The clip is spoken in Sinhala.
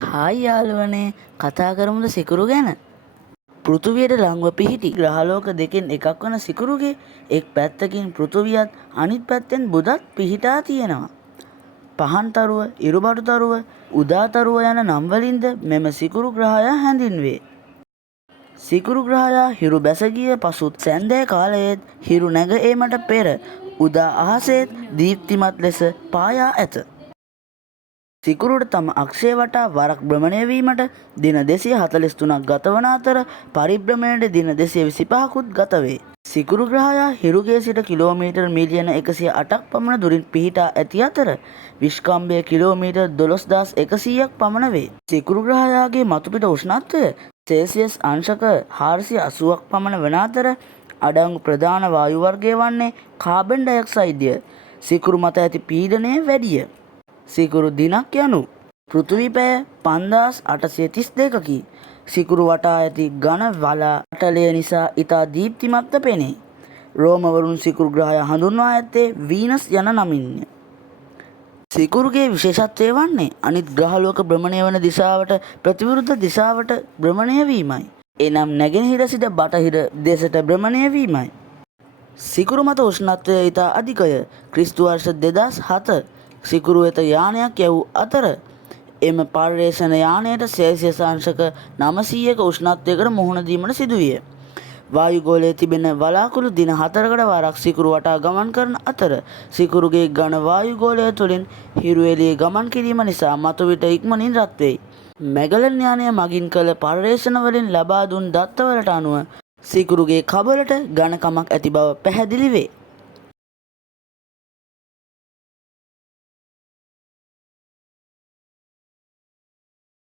හායි යාළුවනේ, කතා කරමුද සිකුරු ගැන? පෘථුවියට ළංව පිහිටි ග්‍රහලෝක දෙකෙන් එකක් වන සිකුරුගේ එක් පැත්තකින් පෘථුවියත් අනිත් පැත්තෙන් බුදත් පිහිටා තියෙනවා. පහන් තරුව, ඉරුබඩු තරුව, උදා තරුව යන නම් වලින්ද මෙම සිකුරු ග්‍රහයා හැඳින්වේ. සිකුරු ග්‍රහයා හිරු බැස ගිය පසුත් සැන්දෑ කාලයේත් හිරු නැග ඒමට පෙර උදා අහසේත් දීප්තිමත් ලෙස පායා ඇත. සිකුරුට තම අක්ෂය වටා වරක් භ්‍රමණය වීමට දින 243ක් ගතවන අතර පරිභ්‍රමණයට දින 225කුත් ගත වේ. සිකුරු ග්‍රහයා හිරුගේ සිට කිලෝමීටර් මිලියන 108ක් පමණ දුරින් පිහිටා ඇති අතර විශ්කම්භය කිලෝමීටර් 12100ක් පමණ වේ. සිකුරු ග්‍රහයාගේ මතුපිට උෂ්ණත්වය සෙල්සියස් අංශක 480ක් පමණ වන අතර අඩංගු ප්‍රධාන වායු වර්ගය වන්නේ කාබන් ඩයොක්සයිඩ්ය. සිකුරු මත ඇති පීඩනය වැඩිය. සිකුරු දිනක් යනු පෘථිවි පැය 5832කි. සිකුරු වටා ඇති ඝන වලා පටලය නිසා ඉතා දීප්තිමත්ව පෙනේ. රෝමවරුන් සිකුරු ග්‍රහය හඳුන්වා ඇත්තේ වීනස් යන නමින්ය. සිකුරුගේ විශේෂත්වය වන්නේ අනිත් ග්‍රහලෝක භ්‍රමණය වන දිශාවට ප්‍රතිවිරුද්ධ දිශාවට භ්‍රමණය වීමයි. එනම් නැගෙනහිර සිට බටහිර දෙසට භ්‍රමණය වීමයි. සිකුරු මත උෂ්ණත්වය ඉතා අධිකය. ක්‍රිස්තු වර්ෂ 2007 සිකුරු වෙත යානයක් යවූ අතර එම පර්යේෂණ යානයට සෙල්සියස් අංශක 900ක උෂ්ණත්වයකට මුහුණ දීමට සිදුවිය. වායුගෝලයේ තිබෙන වලාකුළු දින 4කට වරක් සිකුරු වටා ගමන් කරන අතර සිකුරුගේ ඝන වායුගෝලය තුළින් හිරු එළිය ගමන් කිරීම නිසා මතුපිට ඉක්මනින් රත් වෙයි. මැගලන් යානය මගින් කළ පර්යේෂණ වලින් ලබා දුන් දත්තවලට අනුව සිකුරුගේ කබලට ඝනකමක් ඇති බව පැහැදිලි වේ.